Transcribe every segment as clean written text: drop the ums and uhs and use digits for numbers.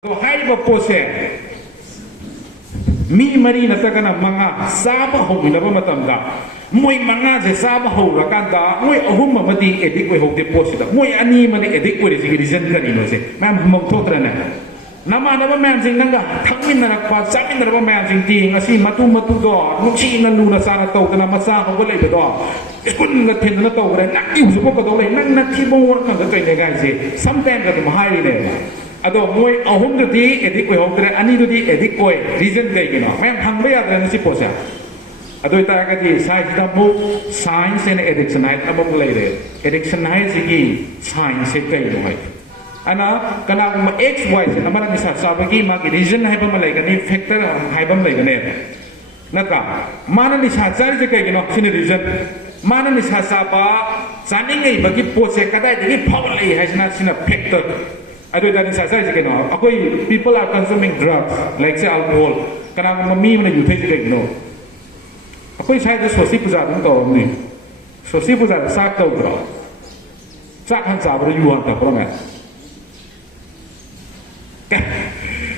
So haiba pose mi mari na tagana mga saba ho binaba matamda moy mga je saba ho rakanda moy ahum mamati edik we ho deposit moy ani mani edik we sigi reason karino se mam mong thotra na nama na ba man sing nanga thangin na pa sakin na ba man sing ting asi matu do nuchi na luna sana to kana masa ko le do kun na ten na to re na yu so ko do le nang na ti bo wor ka ga kai ne ga se sometimes ka mahai ne ado moy ahum di edik we hokre ani di edik we reason kai gina mem thangbe ya dran si posa ado ita ka di science da mo science and addiction ai among lai re addiction ai sigi science se kai no hai ana kana ma x y se namara ni sa sabagi ma ki reason hai ba malai ka ni factor hai ba malai ka ne naka mana ni sa chari se kai gina sin reason mana ni sa sa ba saning ai ba ki pose kadai di power lai hai sina factor Ado dari saya sih kena. Aku people are consuming drugs, like say alcohol. Karena mami mana juta juga kena. Aku saya tu sosi puja pun tahu ni. Sosi puja sak tahu berapa. Sak han sabar yuan tak berapa.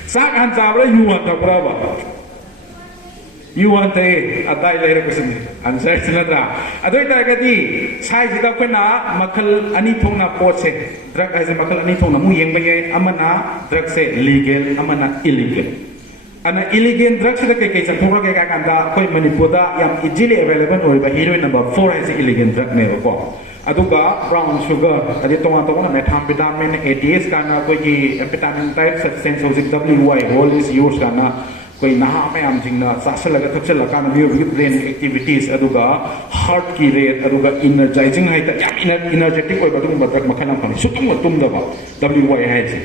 Sak han sabar yuan tak berapa. Yuan teh ada ilmu kesini. Answer senada. Ado itu kadi saya juga kena makal ani thong na pose. Drug as a makal ani thong na mu yang baye amana drug se legal amana illegal. Ana illegal drug se ke kaisa thora ke kanda koi Manipurda yang easily available oi ba heroin number 4 as illegal drug ne ko. Aduga brown sugar adi tonga tonga methamphetamine ADS kana koi amphetamine type substance housing WY all is used kana कोई नहा में हम जिंगना सासल लगा तब से लगा ना music brain activities अदुगा heart की रेट अदुगा इनर्जाइजिंग है तो याम इनर्जेटिक कोई बातों में ड्रग मखना पानी सुतुम वो तुम दबा WY है जी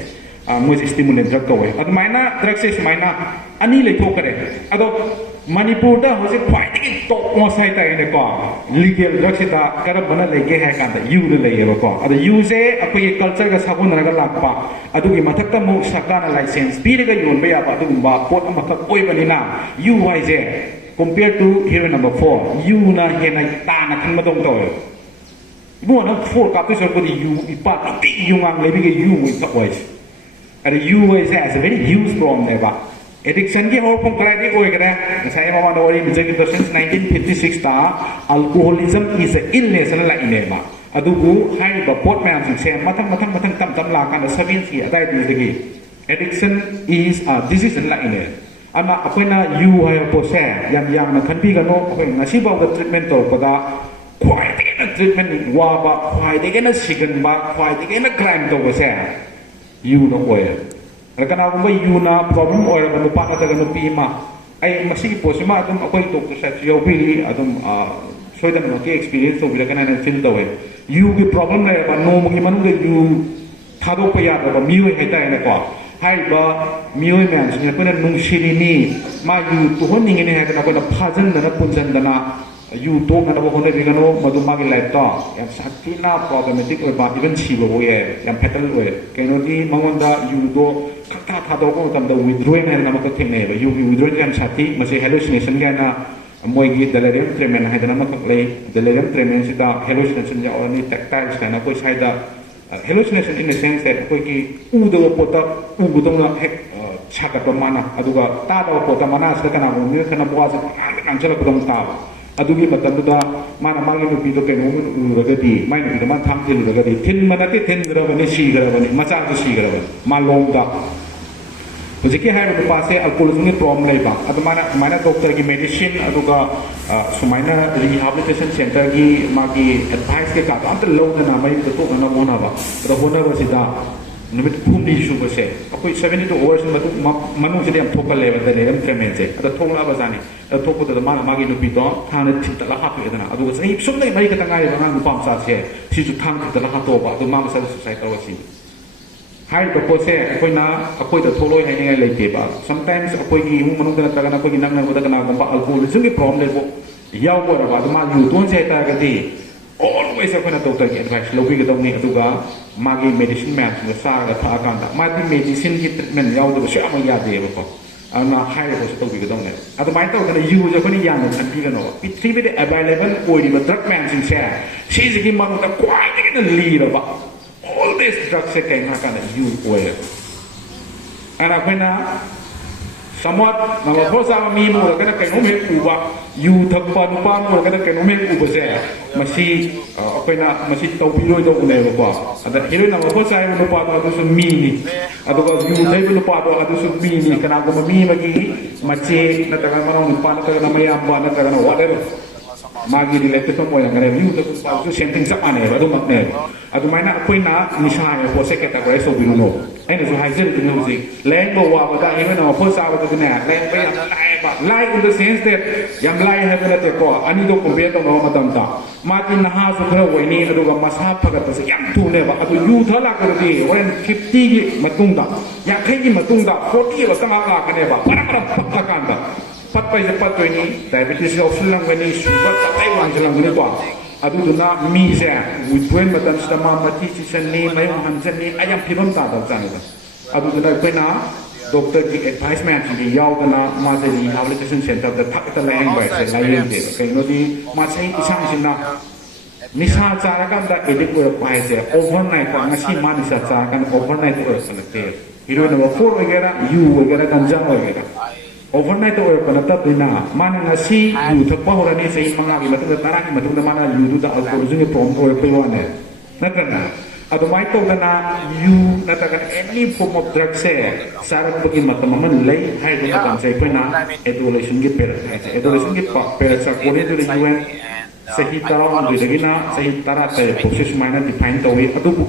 मुझे स्टिमुलेंट ड्रग का वो अब मायना ड्रग से मायना अनी ले तो करे अदो मणिपुर दा मुझे क्वाइट की टॉप मोसाई ता इन्हें को लीगल ड्रग से ता कर बना लेके है कांदा यू ले ये वो को अदो यू से आपको ये कल्चर का साबुन नरगा लागपा अदो की मथक का मुख सरकार लाइसेंस पीर का यून पे आप अदो बा पोट मथक कोई बनी ना यू वाई जे compared to hero number 4 यू ना है ना ताना खन मदों तो है वो ना 4 का तो सर को दी यू इपा ती यू आंग ले भी के यू वो तक वाइस अरे यू वाइस है as a very huge problem है बा Addiction की और पंक्राइटी कोई करे saya mama nori menjadi since 1956 ta alcoholism is an illness na la inema adugu hai ba pot ma sing se matang tam la kan 70 adai di addiction is a disease na la ine ana apena you hai po se yang na kan bi ga no apoi ngasi ba ga treatment to ko da khwai de na treatment wa ba khwai de na sigan ba khwai de na crime to ko se you no ko Karena aku yuna problem orang menupa nata kan nupi ma, ay masih posima adum aku itu saya jauhi adum so dan nanti experience so bila kan ada feel tahu you the problem na ba no mungkin mana you thado paya ba miu heta ene ko hai ba miu man sini pun nung siri ni ma you tuhon ingin ni kan aku na phajan dana punjan dana you to na ba hone bigan no madu ma gi life to yang sakti na problematic or ba even si bo ye yang fatal we keno ni mangonda you do kata thado ko tam da withdrawing na ma ko thene ba you withdrawing kan sati mase hallucination ga na moi gi delirium tremens hai dana ma ko le delirium tremens ta hallucination ja or ni tactile kana ko sai da hallucination in the sense that ko gi u do pota u budong na chaka to mana aduga ta do pota mana sa kana mo ni kana bo sa kan chala budong ta adugi matamda mana magi nupi to keno uragadi mai nupi to man tham thil uragadi thin manate thin garabani si garabani macha to si garabani malong da hojiki hai ru pa se alcoholism ni problem lai ba mana doctor ki medicine aduga sumaina rehabilitation center ki magi advice ke ka ant lo na mai to na mona ba ro hona ba sida numit khumdi shu ba se apoi 72 hours manu se dem thokal level da nem treatment se ada thongla ba jani thokko da mana magi nupi to thana thita la ha pe da na adu sai sum nei mai ka ta ngai ba ngu pam sa se si ju thang thita la ha to ba adu ma sa society wa si hai ko po se apoi na apoi da tholoi hai ngai lai te ba sometimes apoi gi hu manu da ta kana apoi gi nang na da kana ba alcoholism ki problem le bo yaw bo da ba ma yu ton se ta ga ti always apoi na doctor ki advice lo bi ga dong ni aduga magi medicine man na sa ga tha kan da ma di medicine ki treatment yaw da sha ma ya de ba ko ana hai ko se to bi ga dong ne adu mai to kana you jo ko ni yang na bi ga no it three be available ko di drug man sing share she is ki ma da kwai de na li da ba all this drugs se kai na kana you ko อันนั้นเป็นนะสมมติเราพอสามมีมูลก็ได้แก่น้องเมฆอุบะอยู่ทับปันปันมูลก็ได้แก่น้องเมฆอุบะเสียมาชีเป็นนะมาชีตัวพิโรยตัวอุเนบะแต่ฮิโรยนะมาพอสายมูลปาตัวตุสุมีนี่atau kalauอยู่ได้มูลปาตัวตุสุมีนี่ขณะก็มามีเมื่อกี้มาเจนั่นแต่การมาลงปานนั่นแต่การมายังปานนั่นแต่การว่าได้magi di lepas semua yang ada view tu tu senting sama ni, ada makna. Ada mana aku nak Nisha yang proses kita boleh sobi nuno. Ini tu hasil tu musik. Lain bawa pada ini nama first awal tu ni. Lain yang live in the sense that yang live ada nanti kau. Ani tu compare tu nama macam tak. Makin nah sudah ini ada juga masalah pada tu yang tu ni. Atau you thala kerja orang 50 matung tak. Yang kini matung tak. 40 setengah lah kan ya. Barang-barang pakkan tak. Pat pa isa pat to ini, diabetes of silang gani, sugat sa Taiwan silang gani pa. Ado doon na misa, witwen matan sa mamati si Sanni, mayong hansan ni, ayang pibam tataw sa nila. Ado doon na na, doctor ki advisement, hindi yaw ka na masa ni rehabilitation center, the takita language, sa layan din. Kaya no di, masa yung isang sina, Nisha carakan da edit ko pa isa, overnight pa, ngasi man isa carakan overnight ko sa nagtir. Hiro na 4 wagera, you wagera, kanjang wagera. Overnight or penatap dina mana ngasi you terpahur ni saya mengaji betul tarang betul mana you tu tak alkohol prom or peluane nak kena atau mai tu kena you natakan any form of drug saya syarat bagi teman-teman lay hai tu macam saya pernah adolescent ke adolescent ke per sa kone tu UN sehingga orang di negara sehingga proses mainan define tahu itu